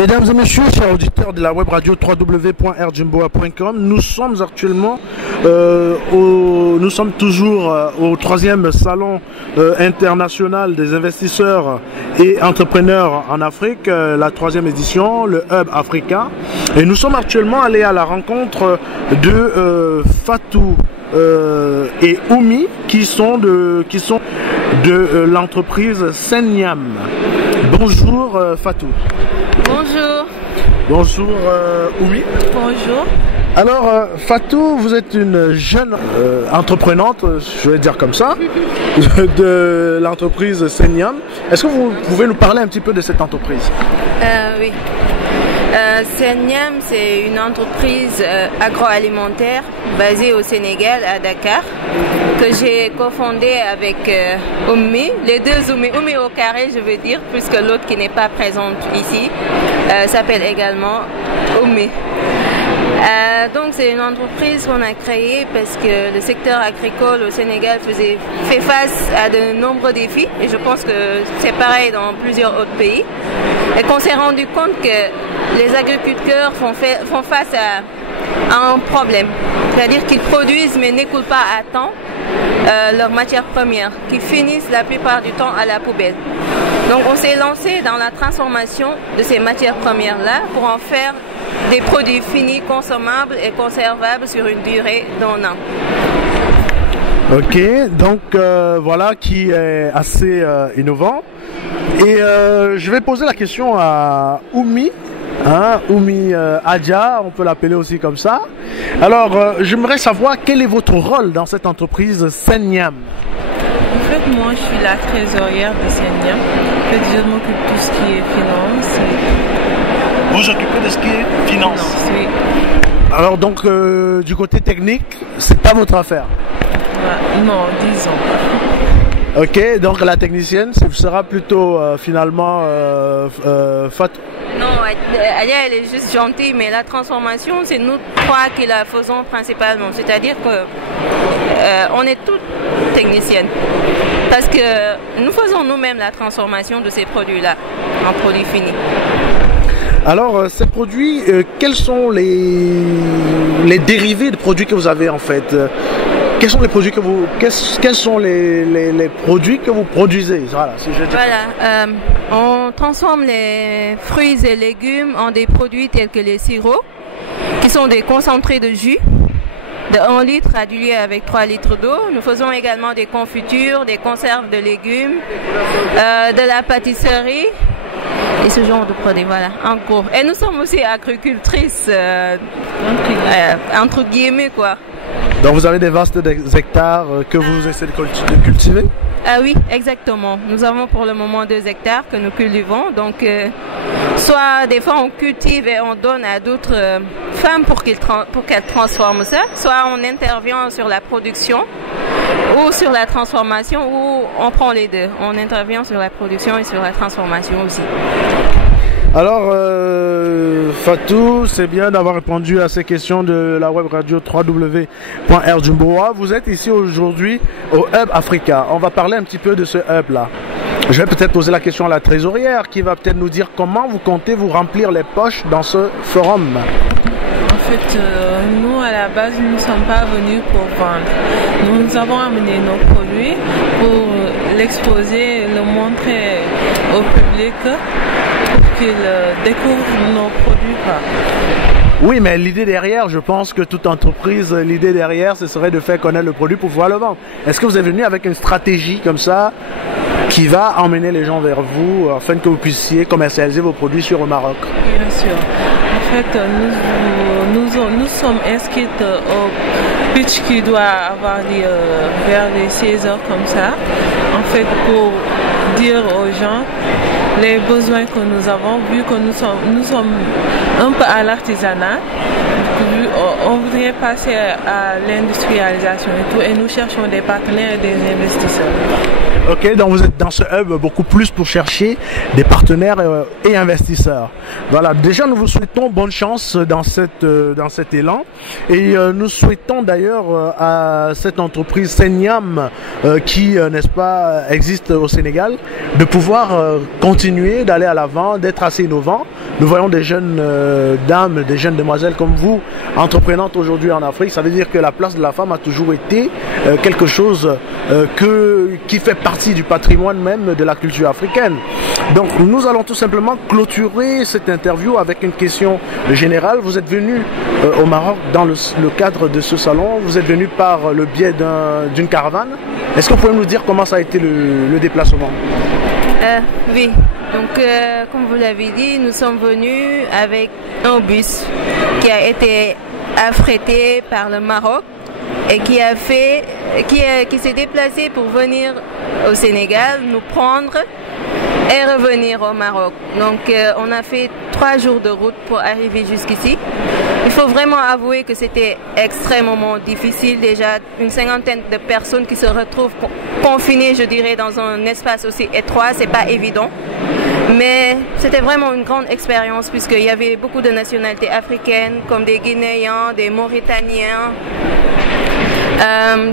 Mesdames et messieurs, chers auditeurs de la web radio www.rdjumboa.com, nous sommes actuellement, nous sommes toujours au 3e salon international des investisseurs et entrepreneurs en Afrique, la 3e édition, le Hub Africa. Et nous sommes actuellement allés à la rencontre de Fatou et Oumi qui sont de l'entreprise Senyam. Bonjour Fatou. Bonjour. Bonjour Oumi. Bonjour. Alors Fatou, vous êtes une jeune entreprenante, je vais dire comme ça, de l'entreprise Senyam. Est-ce que vous pouvez nous parler un petit peu de cette entreprise? Oui. Senyam, c'est une entreprise agroalimentaire basée au Sénégal, à Dakar, que j'ai cofondée avec Oumi, les deux Oumi, Oumi au carré, je veux dire, puisque l'autre qui n'est pas présente ici s'appelle également Oumi. Donc c'est une entreprise qu'on a créée parce que le secteur agricole au Sénégal fait face à de nombreux défis, et je pense que c'est pareil dans plusieurs autres pays, et qu'on s'est rendu compte que les agriculteurs font face à un problème, c'est-à-dire qu'ils produisent mais n'écoulent pas à temps leurs matières premières, qui finissent la plupart du temps à la poubelle. Donc on s'est lancé dans la transformation de ces matières premières-là pour en faire des produits finis, consommables et conservables sur une durée d'un an. Ok, donc voilà qui est assez innovant. Et je vais poser la question à Oumi. Oumi Adja, on peut l'appeler aussi comme ça. Alors, j'aimerais savoir quel est votre rôle dans cette entreprise Senyam. En fait, moi, je suis la trésorière de Senyam. En fait, je m'occupe de tout ce qui est finance. Vous vous occupez de ce qui est finance? Oui. Alors, donc, du côté technique, c'est pas votre affaire? Non, disons. Ok, donc la technicienne, ce sera plutôt finalement Fatou. Non, Alia, elle est juste gentille, mais la transformation, c'est nous trois qui la faisons principalement. C'est-à-dire que on est toutes techniciennes. Parce que nous faisons nous-mêmes la transformation de ces produits-là en produits finis. Alors, ces produits, quels sont les dérivés de produits que vous avez en fait? Quels sont les produits que vous, quels sont les produits que vous produisez? Voilà, si je dis voilà, on transforme les fruits et légumes en des produits tels que les sirops, qui sont des concentrés de jus de 1 litre dilué avec 3 litres d'eau. Nous faisons également des confitures, des conserves de légumes, de la pâtisserie et ce genre de produits, voilà, en gros. Et nous sommes aussi agricultrices, entre guillemets, quoi. Donc vous avez des vastes hectares que vous essayez de cultiver? Ah oui, exactement. Nous avons pour le moment 2 hectares que nous cultivons. Donc, soit des fois on cultive et on donne à d'autres femmes pour qu'elles transforment ça. Soit on intervient sur la production ou sur la transformation, ou on prend les deux. On intervient sur la production et sur la transformation aussi. Alors, Fatou, c'est bien d'avoir répondu à ces questions de la web radio www.rdjumboa. Vous êtes ici aujourd'hui au Hub Africa. On va parler un petit peu de ce Hub-là. Je vais peut-être poser la question à la trésorière qui va peut-être nous dire comment vous comptez vous remplir les poches dans ce forum. En fait, nous, à la base, nous ne sommes pas venus pour vendre. Nous avons amené nos produits pour l'exposer, le montrer au public, qu'ils découvrent nos produits. Oui, mais l'idée derrière, je pense que toute entreprise, l'idée derrière, ce serait de faire connaître le produit pour pouvoir le vendre. Est-ce que vous êtes venu avec une stratégie comme ça qui va emmener les gens vers vous afin que vous puissiez commercialiser vos produits sur le Maroc? Bien sûr. En fait, nous sommes inscrits au pitch qui doit avoir lieu vers les 16 heures comme ça. En fait, pour dire aux gens les besoins que nous avons, vu que nous sommes un peu à l'artisanat, on voudrait passer à l'industrialisation et tout, et nous cherchons des partenaires et des investisseurs. Ok, donc vous êtes dans ce hub beaucoup plus pour chercher des partenaires et investisseurs. Voilà, déjà nous vous souhaitons bonne chance dans cet élan et nous souhaitons d'ailleurs à cette entreprise Senyam qui, n'est-ce pas, existe au Sénégal, de pouvoir continuer d'aller à l'avant, d'être assez innovant. Nous voyons des jeunes dames, des jeunes demoiselles comme vous, entreprenantes aujourd'hui en Afrique. Ça veut dire que la place de la femme a toujours été quelque chose qui fait partie du patrimoine même de la culture africaine. Donc nous allons tout simplement clôturer cette interview avec une question générale. Vous êtes venu au Maroc dans le cadre de ce salon, vous êtes venu par le biais d'une caravane. Est-ce que vous pouvez nous dire comment ça a été le déplacement? Oui, donc comme vous l'avez dit, nous sommes venus avec un bus qui a été affrété par le Maroc et qui s'est déplacé pour venir au Sénégal, nous prendre et revenir au Maroc. Donc on a fait 3 jours de route pour arriver jusqu'ici. Il faut vraiment avouer que c'était extrêmement difficile. Déjà une 50aine de personnes qui se retrouvent confinées, je dirais, dans un espace aussi étroit, c'est pas évident. Mais c'était vraiment une grande expérience puisqu'il y avait beaucoup de nationalités africaines comme des Guinéens, des Mauritaniens,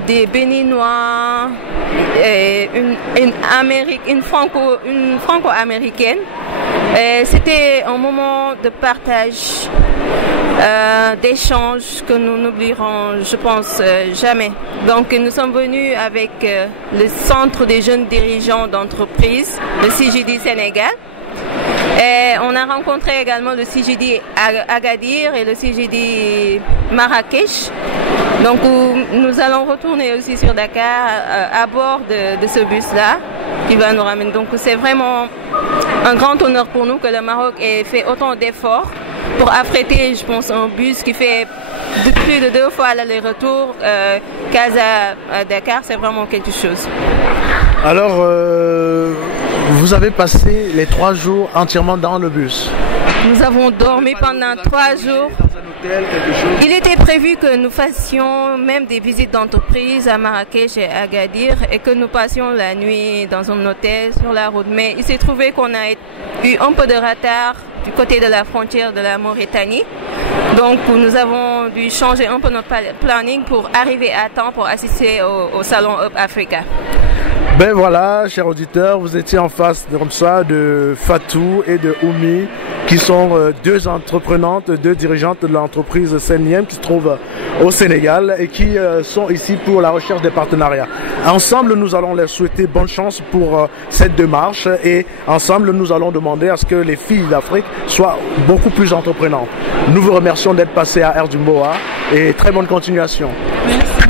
des Béninois, et une franco-américaine. C'était un moment de partage, d'échange que nous n'oublierons, je pense, jamais. Donc nous sommes venus avec le Centre des jeunes dirigeants d'entreprise, le CJD Sénégal. Et on a rencontré également le CJD Agadir et le CJD Marrakech. Donc nous allons retourner aussi sur Dakar à bord de ce bus-là qui va nous ramener. Donc c'est vraiment un grand honneur pour nous que le Maroc ait fait autant d'efforts pour affréter, je pense, un bus qui fait plus de 2 fois l'aller-retour Casa à Dakar. C'est vraiment quelque chose. Alors, vous avez passé les 3 jours entièrement dans le bus? Nous avons dormi pendant 3 jours. Il était prévu que nous fassions même des visites d'entreprise à Marrakech et à Agadir et que nous passions la nuit dans un hôtel sur la route. Mais il s'est trouvé qu'on a eu un peu de retard du côté de la frontière de la Mauritanie. Donc nous avons dû changer un peu notre planning pour arriver à temps pour assister au salon Up Africa. Ben voilà, chers auditeurs, vous étiez en face comme ça de Fatou et de Oumi, qui sont 2 entreprenantes, 2 dirigeantes de l'entreprise Senyam qui se trouve au Sénégal et qui sont ici pour la recherche des partenariats. Ensemble, nous allons leur souhaiter bonne chance pour cette démarche et ensemble, nous allons demander à ce que les filles d'Afrique soient beaucoup plus entreprenantes. Nous vous remercions d'être passés à Air Jumboa et très bonne continuation. Merci.